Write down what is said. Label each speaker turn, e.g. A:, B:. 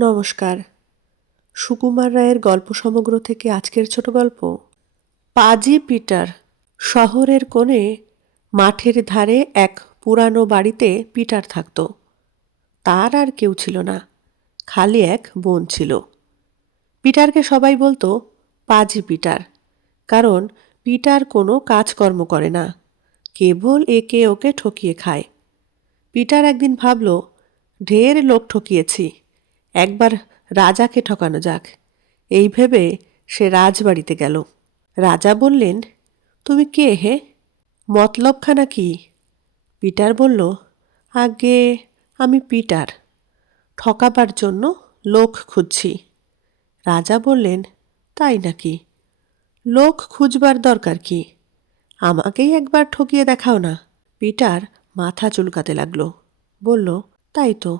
A: নমস্কার। সুকুমার রায়ের গল্প সমগ্র থেকে আজকের ছোট গল্প। পাজি পিটার শহরের কোণে মাঠের ধারে এক পুরানো বাড়িতে পিটার থাকত। তার আর কেউ ছিল না, খালি এক বোন ছিল। পিটারকে সবাই বলতো, পাজি পিটার। কারণ পিটার কোনো কাজকর্ম করে না, কেবল একে ওকে ঠকিয়ে খায়। পিটার একদিন ভাবল, ঢের লোক ঠকিয়েছি। একবার রাজাকে ঠকানো যাক। এই ভেবে সে রাজবাড়িতে গেল। রাজা বললেন, তুমি কে হে? মতলবখানা কি? পিটার বলল, আগে আমি পিটার। ঠকাবার জন্য লোক খুঁজছি। রাজা বললেন, তাই নাকি? লোক খুঁজবার দরকার কি? আমাকেই একবার ঠকিয়ে দেখাও না। পিটার মাথা চুলকাতে লাগল। বলল, তাই তো।